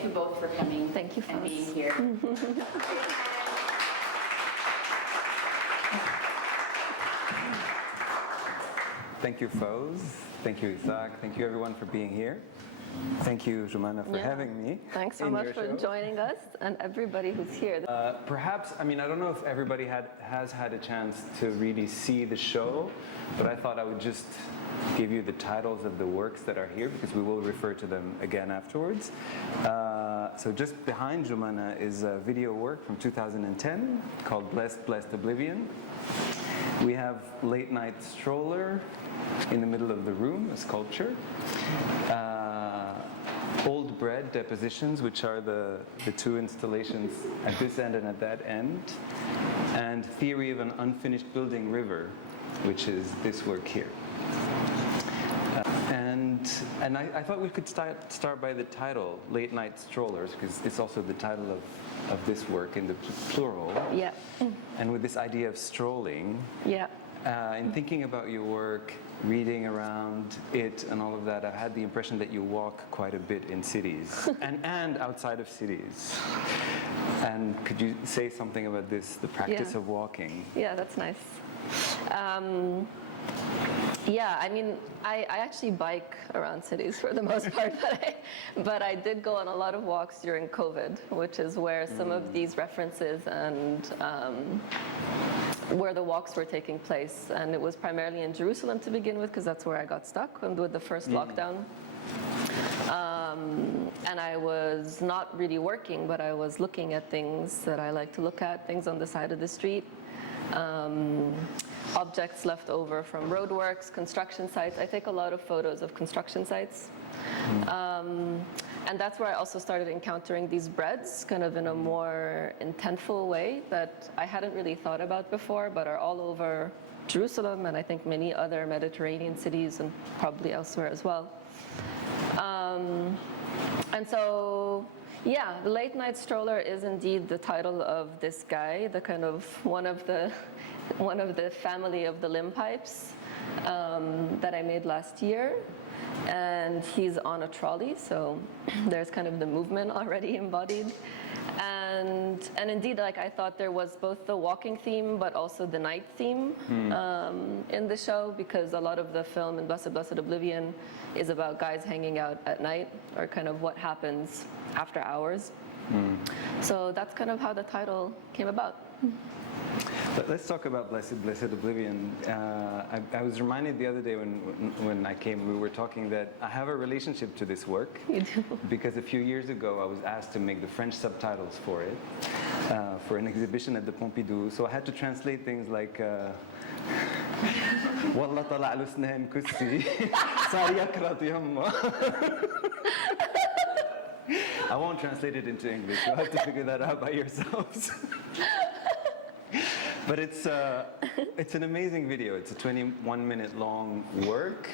thank you both for coming. Thank you and for being here. Thank you, Foz. Thank you, Isaac. Thank you, everyone, for being here. Thank you, Jumana, for having me. Thanks so much for joining us and everybody who's here. Perhaps, I don't know if everybody has had a chance to really see the show, but I thought I would just give you the titles of the works that are here because we will refer to them again afterwards. So just behind Jumana is a video work from 2010 called Blessed, Blessed Oblivion. We have Late Night Stroller in the middle of the room, a sculpture. Old Bread Depositions, which are the two installations at this end and at that end. And Theory of an Unfinished Building River, which is this work here. And I thought we could start by the title, Late Night Strollers, because it's also the title of this work in the plural. Yeah. And with this idea of strolling. Yeah. In thinking about your work, reading around it and all of that, I've had the impression that you walk quite a bit in cities and outside of cities. And could you say something about this, the practice of walking? Yeah, that's nice. Yeah, I actually bike around cities for the most part, but I did go on a lot of walks during COVID, which is where some of these references and where the walks were taking place. And it was primarily in Jerusalem to begin with, because that's where I got stuck with the first lockdown. And I was not really working, but I was looking at things that I like to look at, things on the side of the street. Objects left over from roadworks, construction sites. I take a lot of photos of construction sites. And that's where I also started encountering these breads kind of in a more intentful way that I hadn't really thought about before, but are all over Jerusalem and I think many other Mediterranean cities and probably elsewhere as well. And so, yeah, the Late Night Stroller is indeed the title of this guy, the kind of one of the family of the limb pipes that I made last year. And he's on a trolley, so there's kind of the movement already embodied. And indeed, like I thought there was both the walking theme, but also the night theme in the show, because a lot of the film in Blessed, Blessed Oblivion is about guys hanging out at night, or kind of what happens after hours. So that's kind of how the title came about. Let's talk about Blessed, Blessed Oblivion. I was reminded the other day when I came, we were talking that I have a relationship to this work. You do. Because a few years ago I was asked to make the French subtitles for it, for an exhibition at the Pompidou. So I had to translate things like والله طلع له سنان كسي صار يكرط يمه. I won't translate it into English. You'll have to figure that out by yourselves. But it's an amazing video. It's a 21-minute long work.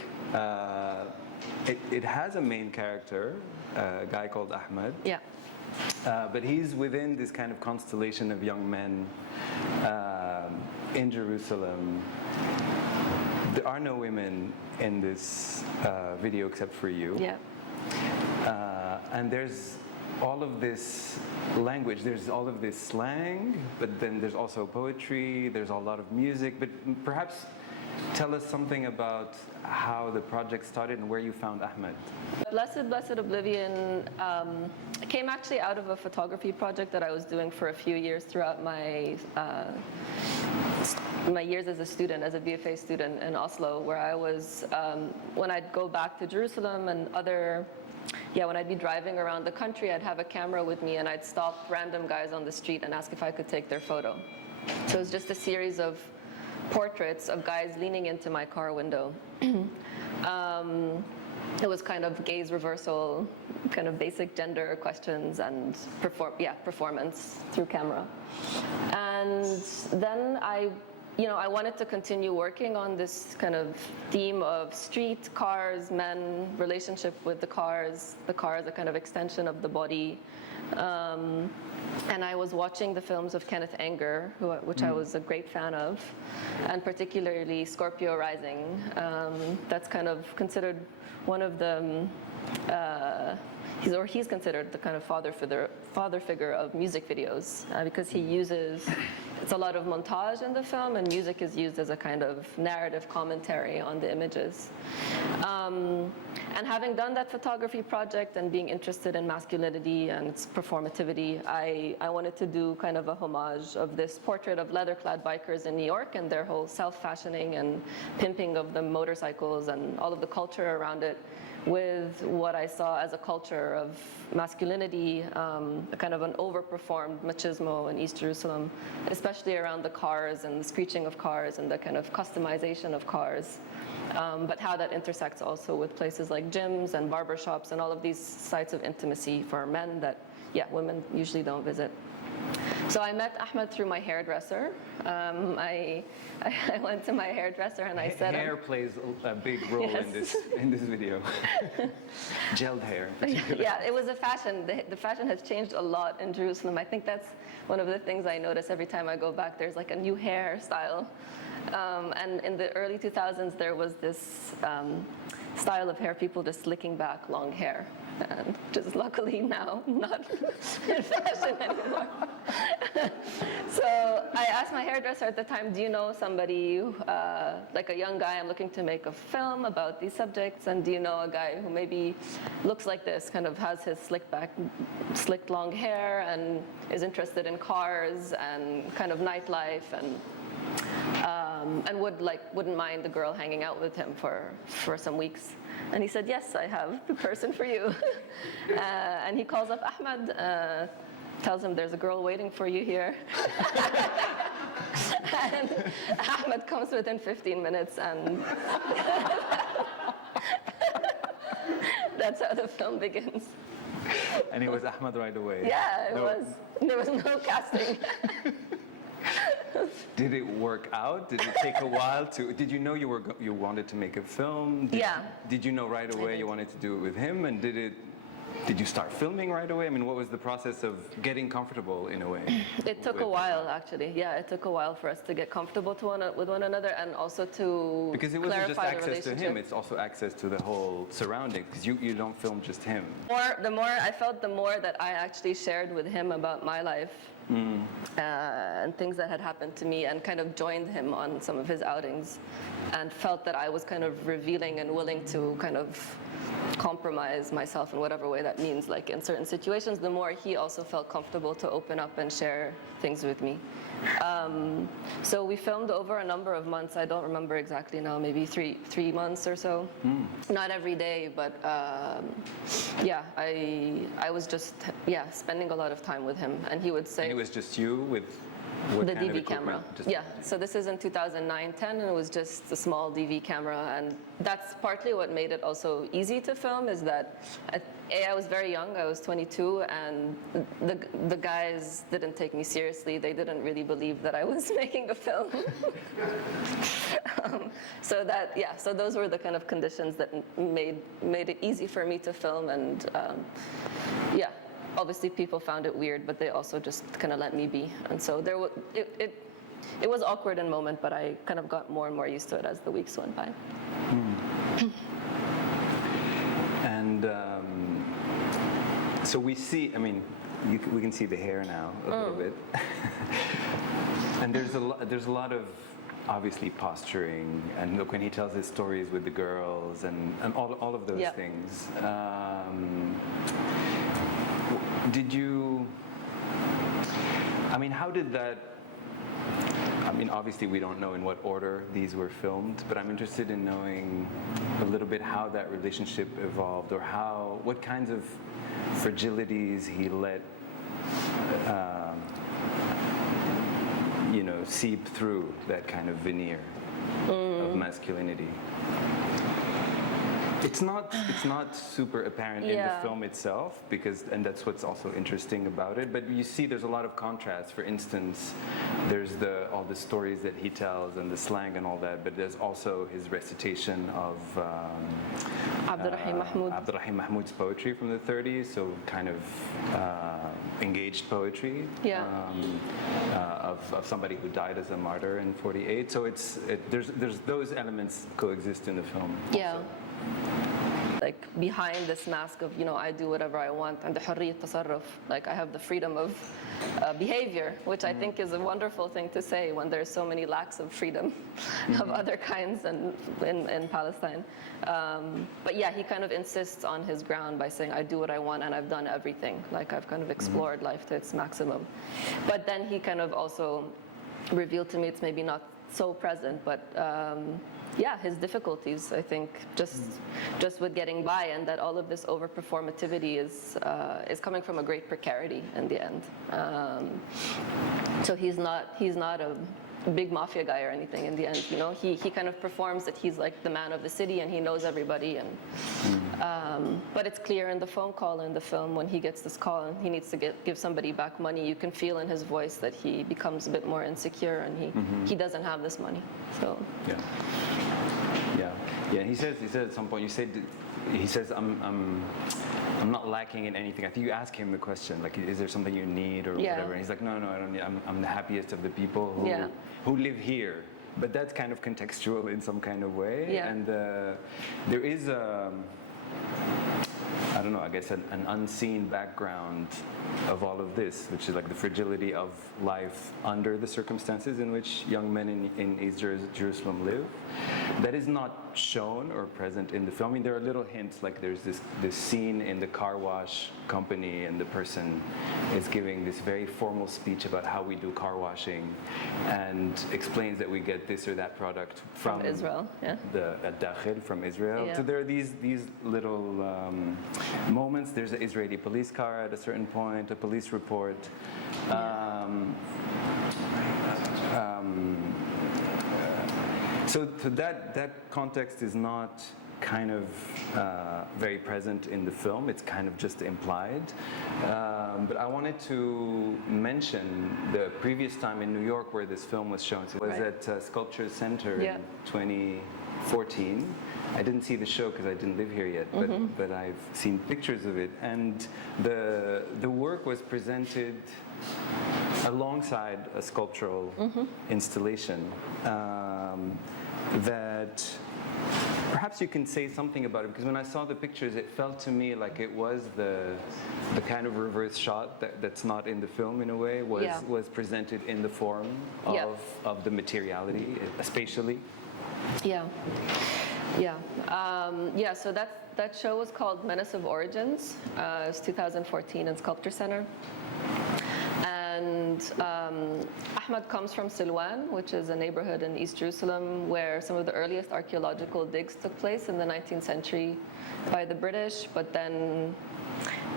It has a main character, a guy called Ahmed. Yeah. But he's within this kind of constellation of young men in Jerusalem. There are no women in this video except for you. Yeah. And there's all of this language, there's all of this slang, but then there's also poetry, there's a lot of music. But perhaps tell us something about how the project started and where you found Ahmed. Blessed, Blessed Oblivion came actually out of a photography project that I was doing for a few years throughout my years as a student, as a BFA student in Oslo, where I was, when I'd go back to Jerusalem and when I'd be driving around the country, I'd have a camera with me and I'd stop random guys on the street and ask if I could take their photo. So it was just a series of portraits of guys leaning into my car window. It was kind of gaze reversal, kind of basic gender questions and performance through camera. And then I wanted to continue working on this kind of theme of street, cars, men, relationship with the cars a kind of extension of the body. And I was watching the films of Kenneth Anger, which I was a great fan of, and particularly Scorpio Rising. That's kind of considered one of the he's considered the kind of father figure of music videos because he uses, it's a lot of montage in the film, and music is used as a kind of narrative commentary on the images. And having done that photography project and being interested in masculinity and its performativity, I wanted to do kind of a homage of this portrait of leather-clad bikers in New York and their whole self-fashioning and pimping of the motorcycles and all of the culture around it, with what I saw as a culture of masculinity, a kind of an overperformed machismo in East Jerusalem, especially around the cars and the screeching of cars and the kind of customization of cars. But how that intersects also with places like gyms and barbershops and all of these sites of intimacy for men that, women usually don't visit. So I met Ahmed through my hairdresser. I went to my hairdresser and I said, hair plays a big role in this video. Gelled hair. Yeah, it was a fashion. The fashion has changed a lot in Jerusalem. I think that's one of the things I notice every time I go back. There's like a new hairstyle. And in the early 2000s, there was this style of hair, people just slicking back long hair. And just luckily now not in fashion anymore. So I asked my hairdresser at the time, do you know somebody, like a young guy, I'm looking to make a film about these subjects, and do you know a guy who maybe looks like this, kind of has his slicked long hair and is interested in cars and kind of nightlife and wouldn't mind the girl hanging out with him for some weeks. And he said, yes, I have the person for you. And he calls up Ahmed, tells him there's a girl waiting for you here. And Ahmed comes within 15 minutes, and that's how the film begins. And it was Ahmed right away. Yeah, it was. There was no casting. Did it work out? Did it take a while to? Did you know you wanted to make a film? Did you know right away you wanted to do it with him? And did you start filming right away? I mean, what was the process of getting comfortable in a way? It took a while, actually. Yeah, it took a while for us to get comfortable with one another, and also to because it wasn't just clarify access to him; it's also access to the whole surrounding. Because you don't film just him. The more I felt, the more that I actually shared with him about my life. And things that had happened to me, and kind of joined him on some of his outings, and felt that I was kind of revealing and willing to kind of compromise myself in whatever way that means. Like in certain situations, the more he also felt comfortable to open up and share things with me. So we filmed over a number of months. I don't remember exactly now, maybe three months or so. Not every day, but I was just spending a lot of time with him, and he would say. And it was just you with what the kind of DV camera. So this is in 2009-10, and it was just a small DV camera, and that's partly what made it also easy to film. Is that I was very young. I was 22, and the guys didn't take me seriously. They didn't really believe that I was making a film. So those were the kind of conditions that made it easy for me to film, and obviously people found it weird, but they also just kind of let me be. And so it was awkward in a moment, but I kind of got more and more used to it as the weeks went by. And so we see, I mean, we can see the hair now a little bit. And there's a lot of obviously posturing, and look when he tells his stories with the girls and all of those things. Did you, I mean, how did that, I mean, obviously we don't know in what order these were filmed, but I'm interested in knowing a little bit how that relationship evolved, or what kinds of fragilities he let, seep through that kind of veneer of masculinity. It's not super apparent in the film itself, and that's what's also interesting about it. But you see, there's a lot of contrast. For instance, there's all the stories that he tells and the slang and all that. But there's also his recitation of Abdurrahim Mahmoud's poetry from the 30s. So kind of engaged poetry of somebody who died as a martyr in '48. So there's those elements coexist in the film. Yeah. Also. like behind this mask of, I do whatever I want, and the حرية التصرف, like I have the freedom of behavior, which I think is a wonderful thing to say when there's so many lacks of freedom of other kinds in Palestine. But yeah, he kind of insists on his ground by saying, I do what I want and I've done everything. Like I've kind of explored life to its maximum. But then he kind of also revealed to me, it's maybe not so present, but yeah, his difficulties, I think, just with getting by, and that all of this over-performativity is coming from a great precarity in the end. So he's not a big mafia guy or anything in the end, He kind of performs that he's like the man of the city and he knows everybody, and but it's clear in the phone call in the film when he gets this call and he needs to give somebody back money, you can feel in his voice that he becomes a bit more insecure and he doesn't have this money. So yeah. He says at some point, he says I'm not lacking in anything. I think you ask him the question, like, is there something you need or whatever? And he's like, no, I don't need. I'm the happiest of the people who live here. But that's kind of contextual in some kind of way. Yeah. And there is I don't know, I guess an unseen background of all of this, which is like the fragility of life under the circumstances in which young men in East Jerusalem live. That is not shown or present in the film. I mean, there are little hints, like there's this scene in the car wash company and the person is giving this very formal speech about how we do car washing and explains that we get this or that product from Israel, the Dakhil, from Israel. Yeah. So there are these little moments. There's an Israeli police car at a certain point, a police report. So that context is not kind of very present in the film. It's kind of just implied. But I wanted to mention the previous time in New York where this film was shown. So it was at Sculpture Center in 2014. I didn't see the show because I didn't live here yet, but I've seen pictures of it. And the work was presented alongside a sculptural installation that perhaps you can say something about it, because when I saw the pictures, it felt to me like it was the kind of reverse shot that's not in the film in a way, was presented in the form of the materiality, spatially. So that show was called Menace of Origins. It was 2014 in Sculpture Center. And Ahmed comes from Silwan, which is a neighborhood in East Jerusalem where some of the earliest archaeological digs took place in the 19th century by the British, but then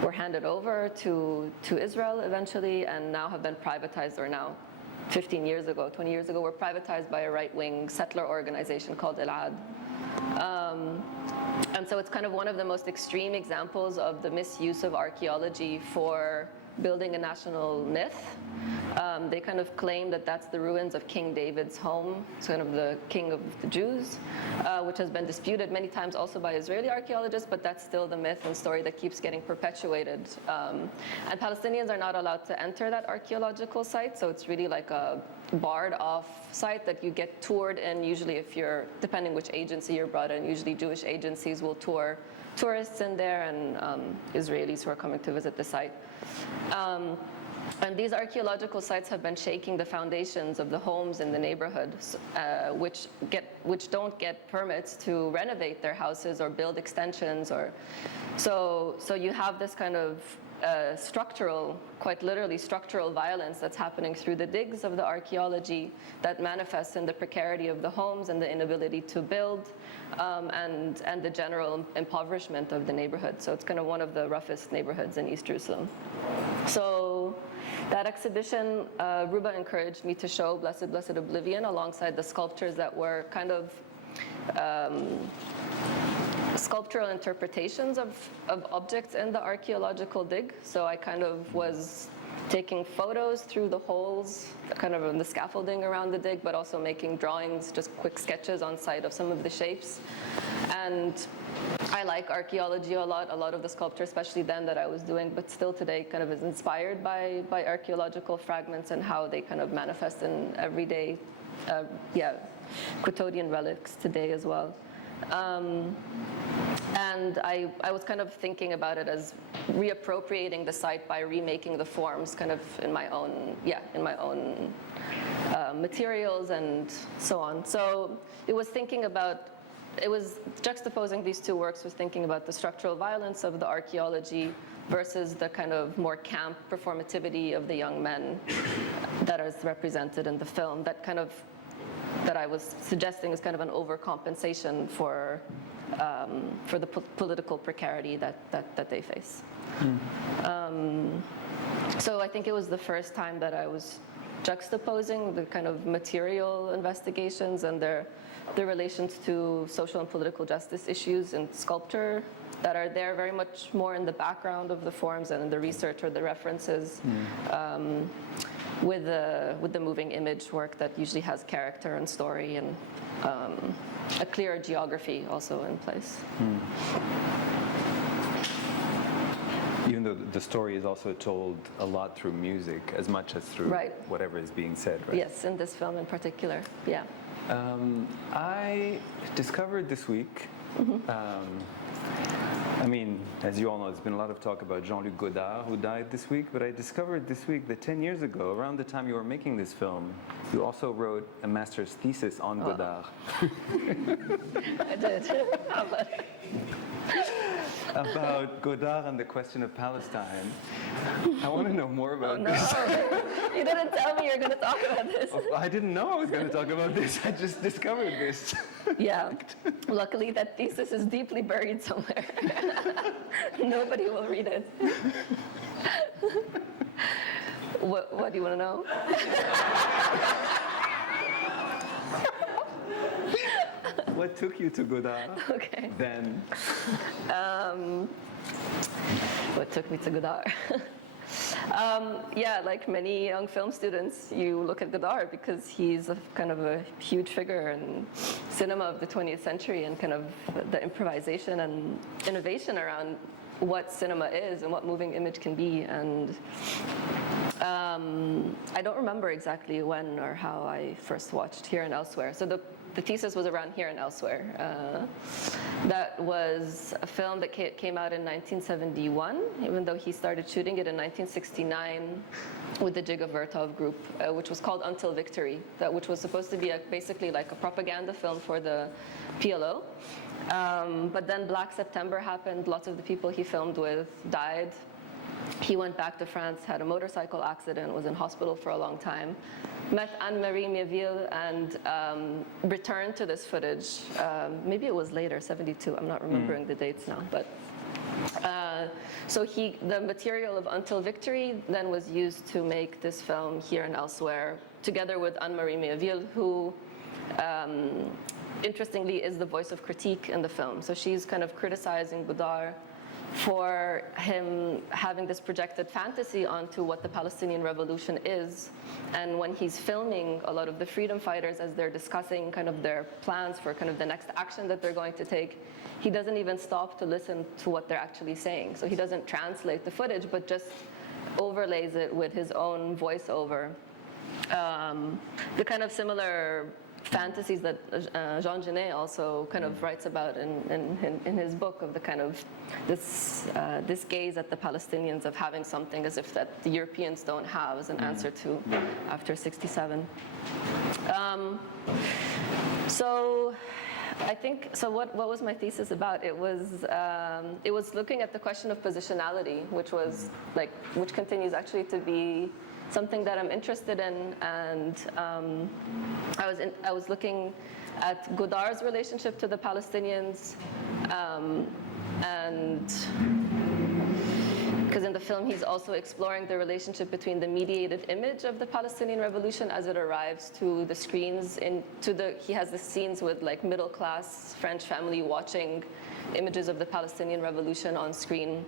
were handed over to Israel eventually and now have been privatized, or now 20 years ago, were privatized by a right-wing settler organization called El-Ad. And so it's kind of one of the most extreme examples of the misuse of archaeology for building a national myth. They kind of claim that that's the ruins of King David's home, kind of the king of the Jews, which has been disputed many times also by Israeli archaeologists, but that's still the myth and story that keeps getting perpetuated. And Palestinians are not allowed to enter that archaeological site, so it's really like a barred off site that you get toured in, usually if you're, depending which agency you're brought in, usually Jewish agencies will tour tourists in there and Israelis who are coming to visit the site. And these archaeological sites have been shaking the foundations of the homes in the neighborhood, which don't get permits to renovate their houses or build extensions, or so you have this kind of structural, quite literally structural violence that's happening through the digs of the archaeology that manifests in the precarity of the homes and the inability to build, and the general impoverishment of the neighborhood. So it's kind of one of the roughest neighborhoods in East Jerusalem. So that exhibition, Ruba encouraged me to show Blessed, Blessed Oblivion alongside the sculptures that were kind of sculptural interpretations of objects in the archaeological dig. So I kind of was taking photos through the holes, kind of in the scaffolding around the dig, but also making drawings, just quick sketches on site of some of the shapes. And I like archaeology a lot of the sculpture, especially then, that I was doing, but still today kind of is inspired by archaeological fragments and how they kind of manifest in everyday, quotidian relics today as well. And I was kind of thinking about it as reappropriating the site by remaking the forms kind of in my own materials and so on. So it was juxtaposing these two works, was thinking about the structural violence of the archaeology versus the kind of more camp performativity of the young men that is represented in the film. That I was suggesting is kind of an overcompensation for the political precarity that they face. So I think it was the first time that I was juxtaposing the kind of material investigations and their relations to social and political justice issues in sculpture that are there very much more in the background of the forms and in the research or the references, with the moving image work that usually has character and story and a clearer geography also in place. Even though the story is also told a lot through music as much as through whatever is being said, right? Yes, in this film in particular, yeah. I discovered this week, I mean, as you all know, there's been a lot of talk about Jean-Luc Godard, who died this week, but I discovered this week that 10 years ago, around the time you were making this film, you also wrote a master's thesis on Godard. I did. About Godard and the question of Palestine. I want to know more about this. You didn't tell me you were going to talk about this. I didn't know I was going to talk about this. I just discovered this. Yeah. Luckily, that thesis is deeply buried somewhere. Nobody will read it. What do you want to know? What took you to Godard? Okay. Then? What took me to Godard? Yeah, like many young film students, you look at Godard because he's kind of a huge figure in cinema of the 20th century and kind of the improvisation and innovation around what cinema is and what moving image can be. And I don't remember exactly when or how I first watched Here and Elsewhere. So the thesis was around Here and Elsewhere. That was a film that came out in 1971, even though he started shooting it in 1969 with the Dziga Vertov group, which was called Until Victory, which was supposed to be basically like a propaganda film for the PLO. But then Black September happened, lots of the people he filmed with died. He went back to France, had a motorcycle accident, was in hospital for a long time, met Anne-Marie Mieville and returned to this footage. Maybe it was later, 72, I'm not remembering the dates now. But so the material of Until Victory then was used to make this film Here and Elsewhere, together with Anne-Marie Mieville, who interestingly is the voice of critique in the film. So she's kind of criticizing Godard for him having this projected fantasy onto what the Palestinian Revolution is. And when he's filming a lot of the freedom fighters as they're discussing kind of their plans for kind of the next action that they're going to take, he doesn't even stop to listen to what they're actually saying. So he doesn't translate the footage, but just overlays it with his own voiceover. The kind of similar fantasies that Jean Genet also kind of writes about in his book, of the kind of this gaze at the Palestinians of having something as if that the Europeans don't have as an answer to after 67. So I think, so what was my thesis about? It was looking at the question of positionality, which continues actually to be something that I'm interested in, and I was looking at Godard's relationship to the Palestinians, and because in the film he's also exploring the relationship between the mediated image of the Palestinian Revolution as it arrives to the screens. He has the scenes with like middle-class French family watching images of the Palestinian Revolution on screen.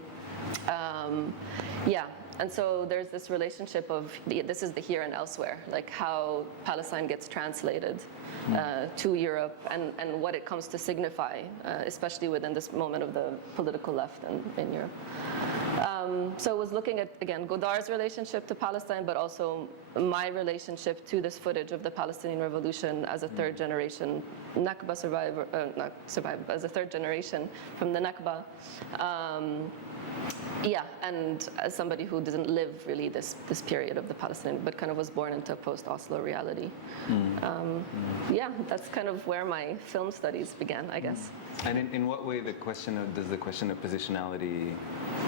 And so there's this relationship of, this is the Here and Elsewhere, like how Palestine gets translated to Europe and what it comes to signify, especially within this moment of the political left in Europe. So it was looking at, again, Godard's relationship to Palestine, but also my relationship to this footage of the Palestinian Revolution as a third generation Nakba survivor, not survivor, but as a third generation from the Nakba. Yeah, and as somebody who didn't live really this period of the Palestinian, but kind of was born into post-Oslo reality. Yeah, that's kind of where my film studies began, I guess. And in what way does the question of positionality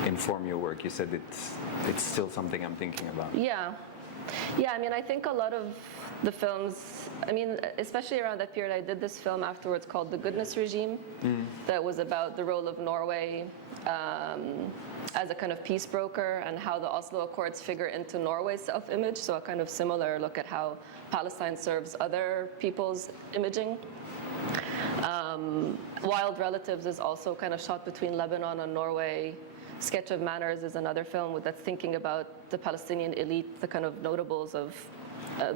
inform your work? You said it's still something I'm thinking about. Yeah. Yeah, I mean, I think a lot of the films, I mean, especially around that period, I did this film afterwards called The Goodness Regime, that was about the role of Norway as a kind of peace broker and how the Oslo Accords figure into Norway's self-image, so a kind of similar look at how Palestine serves other people's imaging. Wild Relatives is also kind of shot between Lebanon and Norway. Sketch of Manners is another film that's thinking about the Palestinian elite, the kind of notables of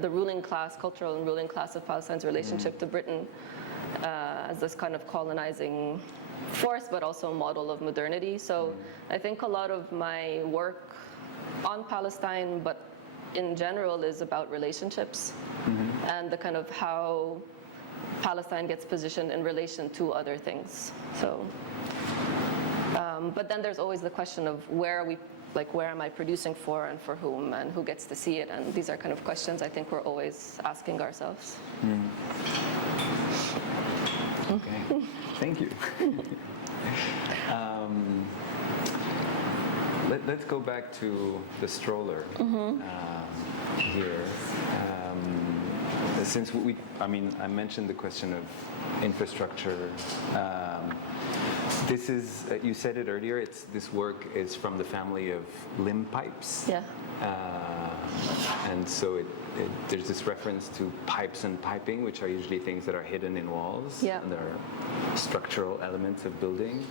the ruling class, cultural and ruling class of Palestine's relationship to Britain as this kind of colonizing force, but also a model of modernity. So I think a lot of my work on Palestine, but in general, is about relationships and the kind of how Palestine gets positioned in relation to other things. So, but then there's always the question of where am I producing for and for whom and who gets to see it? And these are kind of questions I think we're always asking ourselves. Okay, thank you. Let's go back to the stroller here. Since I mentioned the question of infrastructure. This is, you said it earlier, this work is from the family of limb pipes. Yeah. And so there's this reference to pipes and piping, which are usually things that are hidden in walls. Yeah. And they're structural elements of building,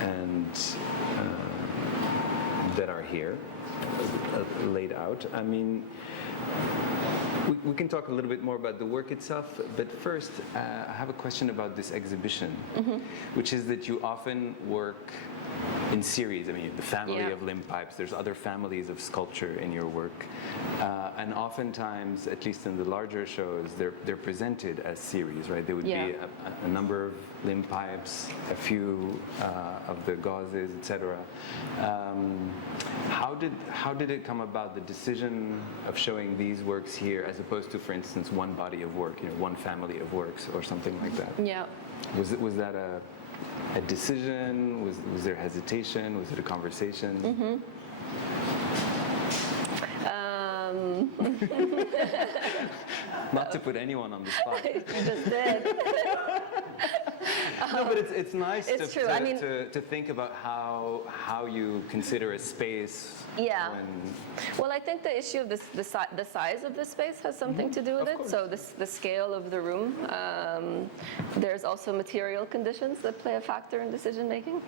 and that are here, laid out. I mean, we can talk a little bit more about the work itself, but first, I have a question about this exhibition, which is that you often work in series. I mean, the family of limb pipes, there's other families of sculpture in your work. And oftentimes, at least in the larger shows, they're presented as series, right? There would be a number of limb pipes, a few of the gauzes, etc. How did it come about, the decision of showing these works here, as opposed to, for instance, one body of work, one family of works, or something like that? Yeah. Was that a decision? Was there hesitation? Was it a conversation? Not to put anyone on the spot. You just did. No, but it's nice It's true. I mean, to think about how you consider a space. Yeah. Well, I think the issue of the size of the space has something to do with it. So the scale of the room. There's also material conditions that play a factor in decision making,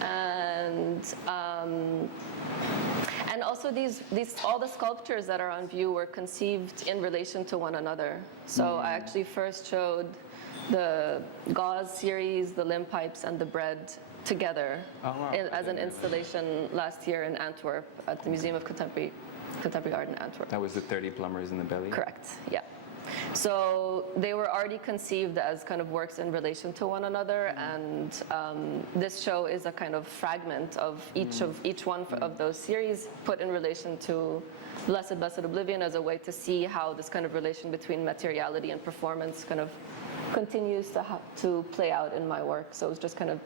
and also these all the sculptures that are on view were conceived in relation to one another. So I actually first showed the gauze series, the limb pipes, and the bread together as an installation last year in Antwerp at the Museum of Contemporary Art in Antwerp. That was the 30 plumbers in the belly? Correct, yeah. So they were already conceived as kind of works in relation to one another, and this show is a kind of fragment of each one of those series put in relation to Blessed Oblivion as a way to see how this kind of relation between materiality and performance kind of continues to play out in my work. So it was just kind of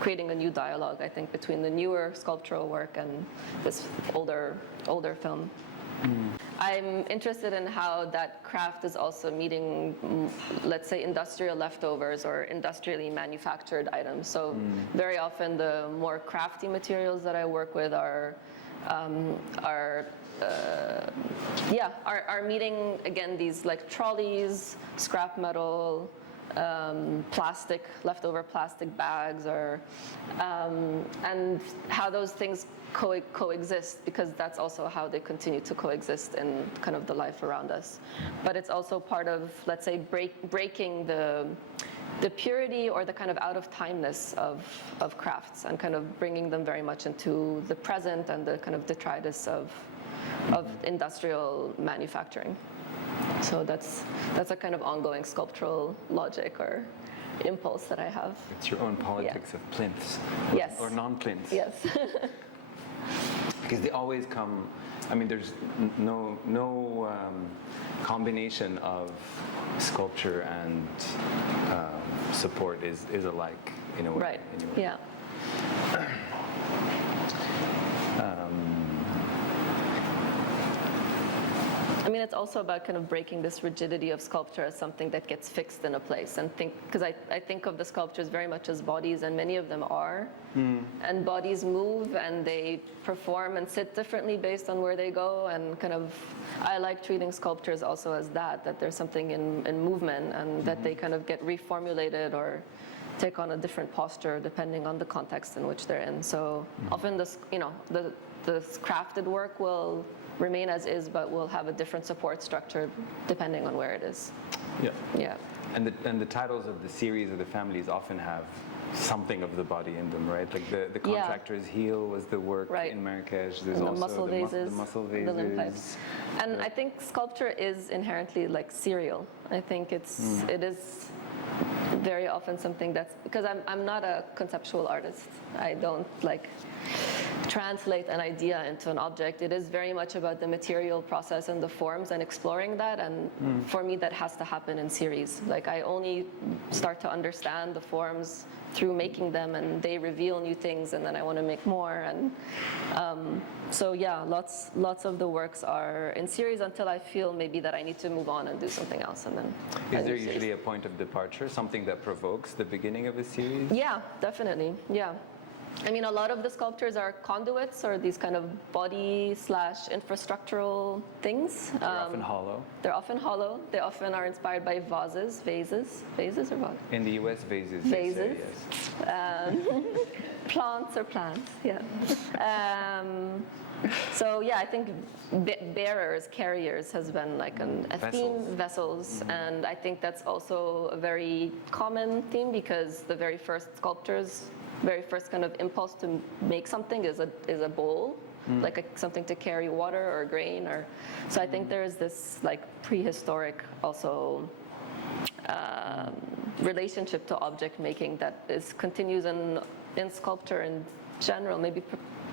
creating a new dialogue, I think, between the newer sculptural work and this older film. I'm interested in how that craft is also meeting, let's say, industrial leftovers or industrially manufactured items. So very often the more crafty materials that I work with are meeting, again, these like trolleys, scrap metal, plastic, leftover plastic bags, or and how those things coexist, because that's also how they continue to coexist in kind of the life around us. But it's also part of, let's say, breaking the the purity or the kind of out of timeness of crafts, and kind of bringing them very much into the present and the kind of detritus of industrial manufacturing. So that's a kind of ongoing sculptural logic or impulse that I have. It's your own politics of plinths. Yes. Or non-plinths. Yes. Because they always come, I mean, there's no combination of sculpture and support is alike in a way. Right. Anyway. Yeah. I mean, it's also about kind of breaking this rigidity of sculpture as something that gets fixed in a place, and because I think of the sculptures very much as bodies, and many of them are, and bodies move and they perform and sit differently based on where they go, and kind of, I like treating sculptures also as that there's something in movement, and that they kind of get reformulated or take on a different posture depending on the context in which they're in. So often the crafted work will remain as is, but will have a different support structure depending on where it is. Yeah. Yeah. And the titles of the series or the families often have something of the body in them, right? Like the contractor's heel was the work in Marrakesh. There's and also the muscle vases, the muscle vases, the lymph pipes. And I think sculpture is inherently like serial. I think it is very often something that's, because I'm not a conceptual artist. I don't like translate an idea into an object. It is very much about the material process and the forms and exploring that, and for me that has to happen in series. Like I only start to understand the forms through making them, and they reveal new things, and then I want to make more. And so yeah, lots of the works are in series until I feel maybe that I need to move on and do something else, and then is there usually a point of departure, something that provokes the beginning of a series? Yeah, definitely. Yeah. I mean, a lot of the sculptures are conduits, or these kind of body/infrastructural things. They're often hollow. They're often hollow. They often are inspired by vases or vases? In the US, vases. Vases. They say, yes. Plants or plants, yeah. So yeah, I think bearers, carriers has been like a theme, vessels, and I think that's also a very common theme, because the very first sculptures, very first kind of impulse to make something is a bowl, like something to carry water or grain, or so I think there is this like prehistoric also relationship to object making that continues in sculpture in general. Maybe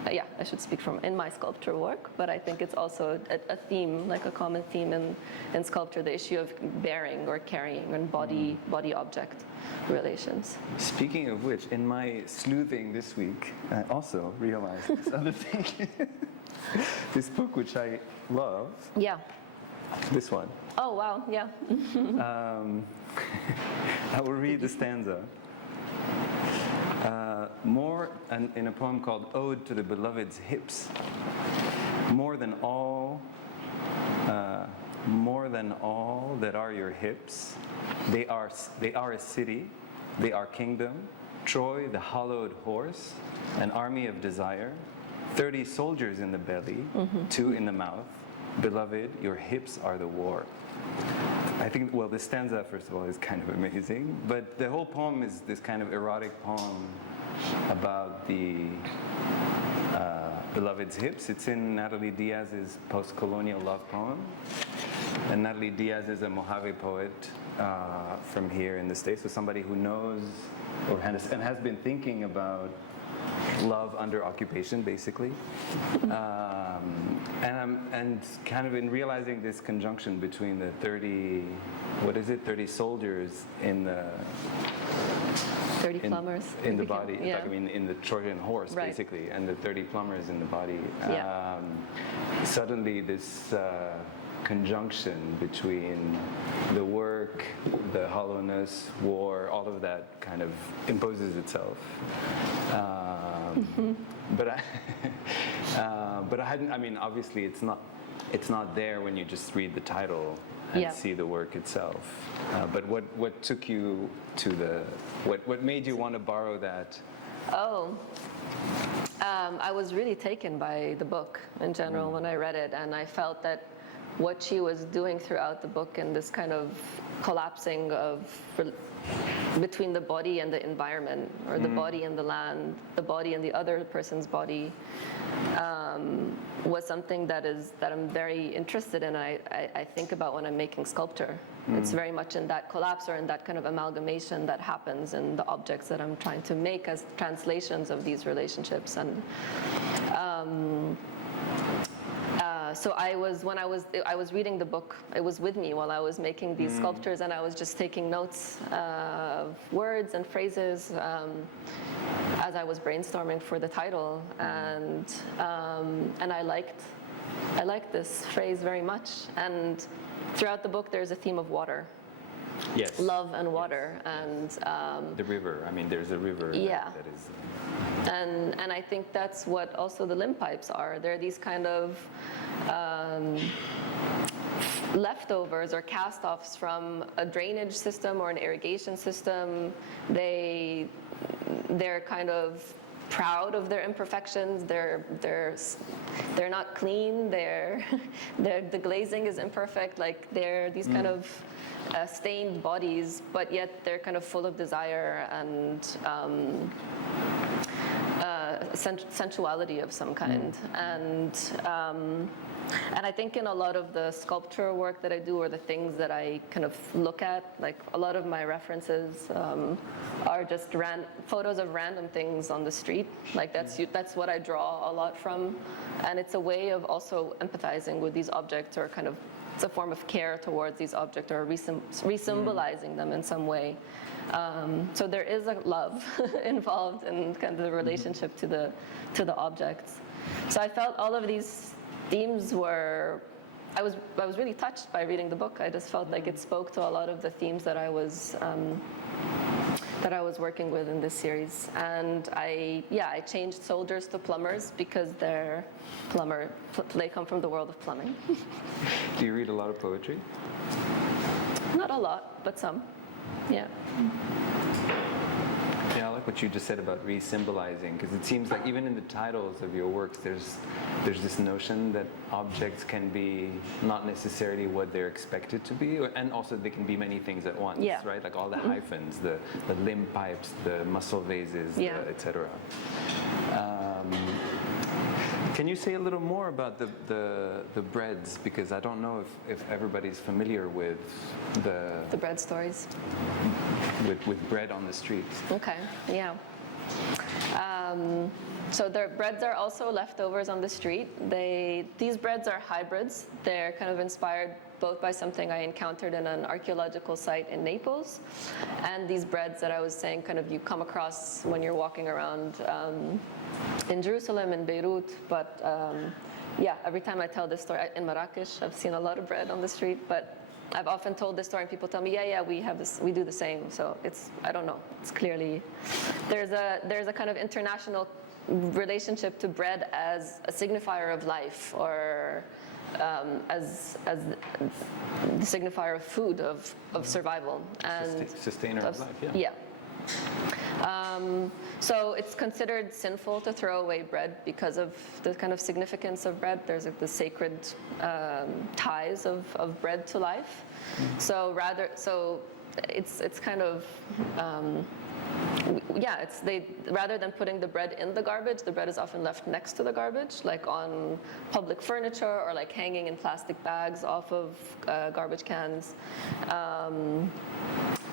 I should speak from in my sculpture work, but I think it's also a theme, like a common theme in sculpture, the issue of bearing or carrying and body object relations. Speaking of which, in my sleuthing this week, I also realized this other thing. This book, which I love. Yeah. This one. Oh wow! Yeah. I will read the stanza. In a poem called Ode to the Beloved's Hips. More than all that are your hips, they are a city, they are kingdom, Troy the hollowed horse, an army of desire, 30 soldiers in the belly, 2 in the mouth. Beloved, your hips are the war. I think, well, this stanza, first of all, is kind of amazing, but the whole poem is this kind of erotic poem about the beloved's hips. It's in Natalie Diaz's post-colonial love poem. And Natalie Diaz is a Mojave poet from here in the States, so somebody who knows and has been thinking about love under occupation, basically. And kind of in realizing this conjunction between the 30 soldiers in the 30 plumbers in the body, yeah. I mean in the Trojan horse, right. basically, and the 30 plumbers in the body. Yeah. Suddenly this conjunction between the work, the hollowness, war, all of that kind of imposes itself. But I hadn't. I mean, obviously, it's not there when you just read the title and see the work itself. But what took you to what made you want to borrow that? Oh. I was really taken by the book in general when I read it, and I felt that what she was doing throughout the book, and this kind of collapsing of between the body and the environment, or the body and the land, the body and the other person's body, was something that I'm very interested in. I think about when I'm making sculpture. It's very much in that collapse, or in that kind of amalgamation that happens in the objects that I'm trying to make as translations of these relationships. And so when I was reading the book, it was with me while I was making these sculptures, and I was just taking notes of words and phrases as I was brainstorming for the title, and I liked this phrase very much. And throughout the book, there's a theme of water. Yes. Love and water, and the river. I mean, there's a river. Yeah. That is. And I think that's what also the limb pipes are. They're these kind of leftovers or cast-offs from a drainage system or an irrigation system. They're kind of proud of their imperfections. They're not clean. The glazing is imperfect. Like, they're these kind of stained bodies, but yet they're kind of full of desire and sensuality of some kind. And I think in a lot of the sculpture work that I do, or the things that I kind of look at, like a lot of my references are just photos of random things on the street. Like that's what I draw a lot from. And it's a way of also empathizing with these objects, or kind of, it's a form of care towards these objects, or re-symbolizing them in some way. So there is a love involved in kind of the relationship to the objects. So I felt all of these themes were, I was really touched by reading the book. I just felt like it spoke to a lot of the themes that I was working with in this series. And I changed soldiers to plumbers because they come from the world of plumbing. Do you read a lot of poetry? Not a lot, but some. Yeah. Yeah, I like what you just said about re-symbolizing, because it seems like even in the titles of your works, there's this notion that objects can be not necessarily what they're expected to be, and also they can be many things at once, right? Like all the hyphens, the limb pipes, the muscle vases, etc. Can you say a little more about the breads? Because I don't know if everybody's familiar with the bread stories. With bread on the streets. Okay, yeah. So the breads are also leftovers on the street. These breads are hybrids. They're kind of inspired both by something I encountered in an archaeological site in Naples, and these breads that I was saying kind of you come across when you're walking around in Jerusalem, in Beirut. But every time I tell this story, in Marrakesh, I've seen a lot of bread on the street, but I've often told this story and people tell me, we have this, we do the same. So I don't know, it's clearly, there's a kind of international relationship to bread as a signifier of life, or as the signifier of food, of survival. And sustainer of life, yeah. So it's considered sinful to throw away bread because of the kind of significance of bread. There's the sacred ties of bread to life. So it's kind of rather than putting the bread in the garbage, the bread is often left next to the garbage, like on public furniture, or like hanging in plastic bags off of garbage cans.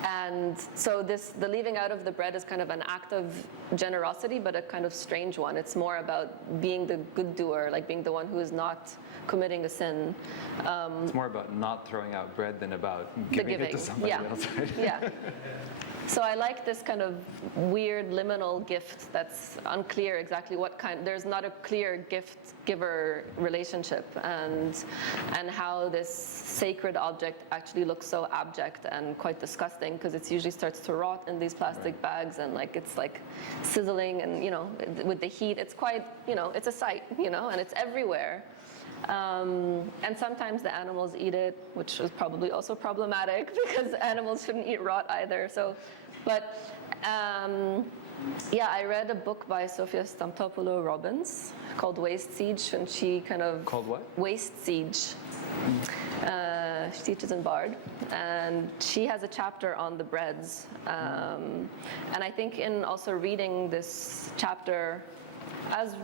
And so the leaving out of the bread is kind of an act of generosity, but a kind of strange one. It's more about being the good doer, like being the one who is not committing a sin. It's more about not throwing out bread than about giving it to somebody else. Right? Yeah. So I like this kind of weird liminal gift that's unclear exactly what kind. There's not a clear gift-giver relationship, and how this sacred object actually looks so abject and quite disgusting, because it usually starts to rot in these plastic bags, and it's like sizzling, and with the heat, it's quite, it's a sight, and it's everywhere. And sometimes the animals eat it, which is probably also problematic because animals shouldn't eat rot either. I read a book by Sofia Stamtopoulou-Robbins called Waste Siege, and she kind of... Called what? Waste Siege. She teaches in Bard, and she has a chapter on the breads. And I think in also reading this chapter, as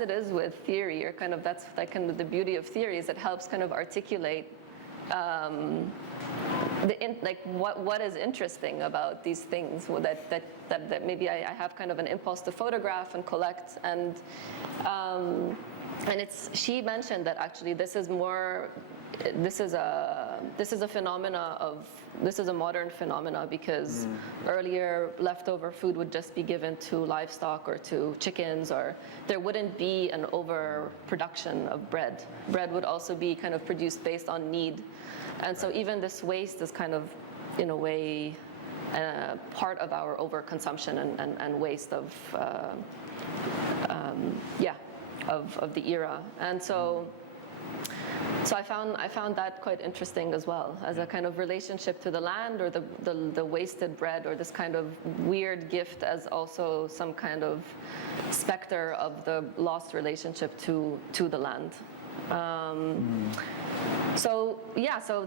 it is with theory, or kind of that's like kind of the beauty of theory, is it helps kind of articulate like what is interesting about these things that maybe I have kind of an impulse to photograph and collect, and she mentioned that actually this is a modern phenomena, because earlier leftover food would just be given to livestock or to chickens, or there wouldn't be an overproduction of bread. Bread would also be kind of produced based on need. And so even this waste is kind of, in a way, part of our overconsumption and waste of the era. And so I found that quite interesting as well, as a kind of relationship to the land, or the wasted bread, or this kind of weird gift as also some kind of specter of the lost relationship to the land. So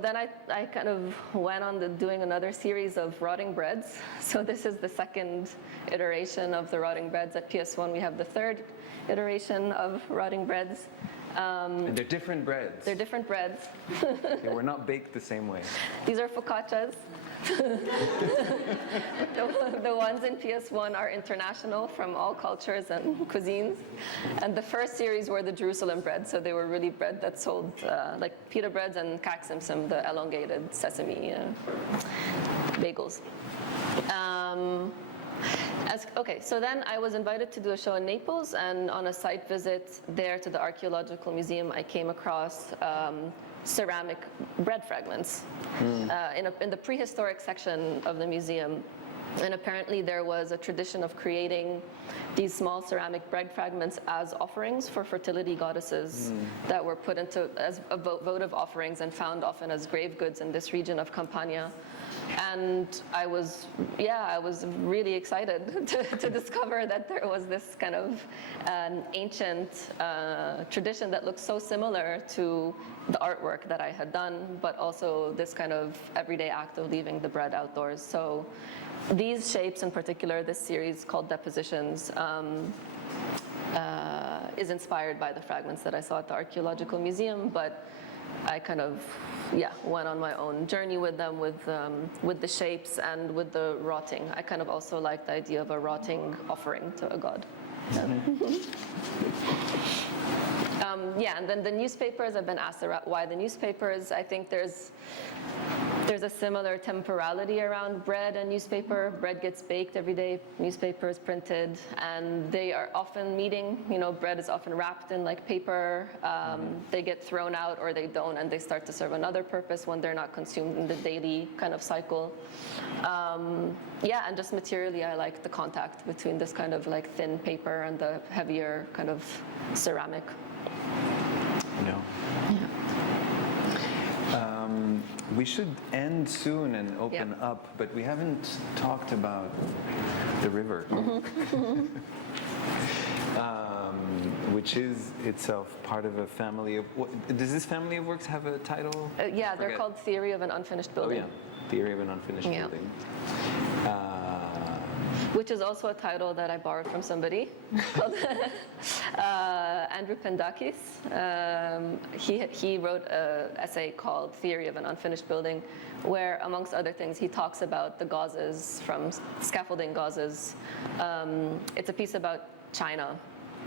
then I kind of went on doing another series of rotting breads. So this is the second iteration of the rotting breads. At PS1 we have the third iteration of rotting breads. And they're different breads. They're different breads. They were not baked the same way. These are focaccias. The ones in PS1 are international, from all cultures and cuisines. And the first series were the Jerusalem bread, so they were really bread that sold like pita breads and kak simsim, the elongated sesame bagels. So then I was invited to do a show in Naples, and on a site visit there to the archaeological museum, I came across ceramic bread fragments in the prehistoric section of the museum. And apparently there was a tradition of creating these small ceramic bread fragments as offerings for fertility goddesses that were put into as votive offerings and found often as grave goods in this region of Campania. And I was really excited to discover that there was this kind of ancient tradition that looked so similar to the artwork that I had done, but also this kind of everyday act of leaving the bread outdoors. So these shapes in particular, this series called Depositions, is inspired by the fragments that I saw at the archaeological museum, but I kind of went on my own journey with them, with the shapes and with the rotting. I kind of also like the idea of a rotting offering to a god. And then the newspapers, I've been asked why the newspapers. I think there's a similar temporality around bread and newspaper. Bread gets baked every day, newspaper is printed, and they are often meeting. Bread is often wrapped in like paper. They get thrown out or they don't, and they start to serve another purpose when they're not consumed in the daily kind of cycle. And just materially, I like the contact between this kind of like thin paper and the heavier kind of ceramic. We should end soon and open up, but we haven't talked about the river, which is itself part of a family of. Does this family of works have a title? They're called Theory of an Unfinished Building. Theory of an Unfinished Building. Which is also a title that I borrowed from somebody called Andrew Pendakis. He wrote an essay called Theory of an Unfinished Building, where, amongst other things, he talks about the gauzes from scaffolding gauzes. It's a piece about China.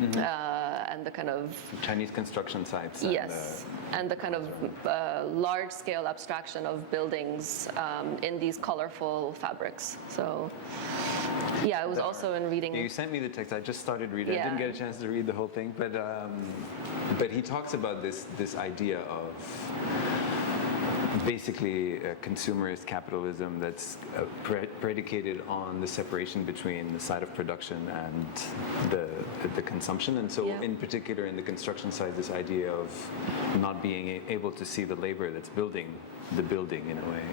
And the kind of Chinese construction sites. And the kind of large-scale abstraction of buildings in these colorful fabrics. So, it was also in reading. You sent me the text. I just started reading. I didn't get a chance to read the whole thing, but he talks about this idea of basically consumerist capitalism that's predicated on the separation between the side of production and the consumption. And so in particular in the construction side, this idea of not being able to see the labor that's building the building in a way.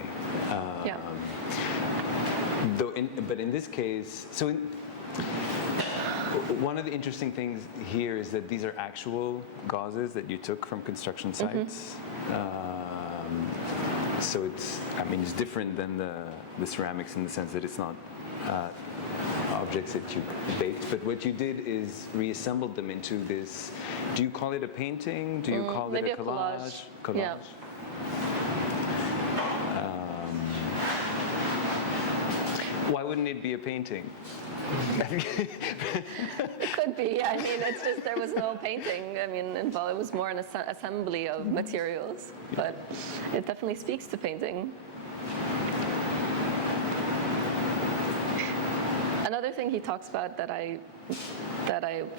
But in this case, one of the interesting things here is that these are actual gauzes that you took from construction sites. So it's different than the ceramics in the sense that it's not objects that you baked, but what you did is reassembled them into this. Do you call it a painting? Do you call it maybe a collage? Yeah. Why wouldn't it be a painting? It could be, yeah. I mean, it's just there was no painting. I mean, involved. It was more an assembly of materials, but it definitely speaks to painting. Another thing he talks about that I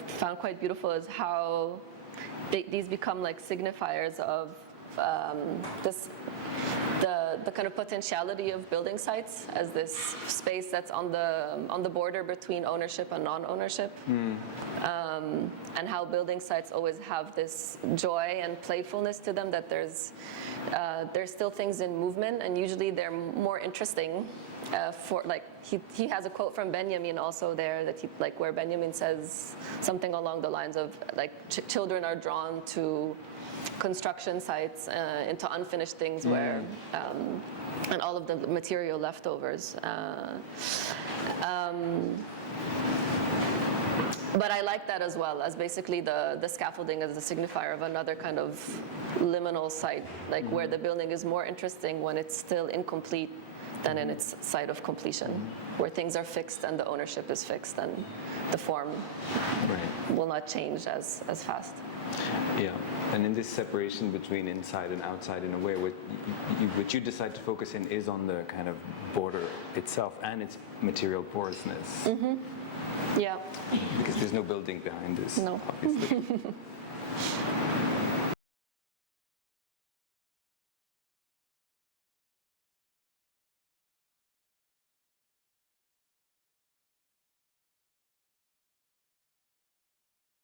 found quite beautiful is how these become like signifiers of the kind of potentiality of building sites as this space that's on the border between ownership and non-ownership, and how building sites always have this joy and playfulness to them, that there's still things in movement, and usually they're more interesting. For like he has a quote from Benjamin also there that where Benjamin says something along the lines of like children are drawn to construction sites, into unfinished things where and all of the material leftovers. But I like that as well, as basically the scaffolding as a signifier of another kind of liminal site, like where the building is more interesting when it's still incomplete than in its site of completion, where things are fixed and the ownership is fixed and the form will not change as fast. Yeah, and in this separation between inside and outside, in a way, what you decide to focus in is on the kind of border itself and its material porousness. Yeah. Because there's no building behind this, No. obviously.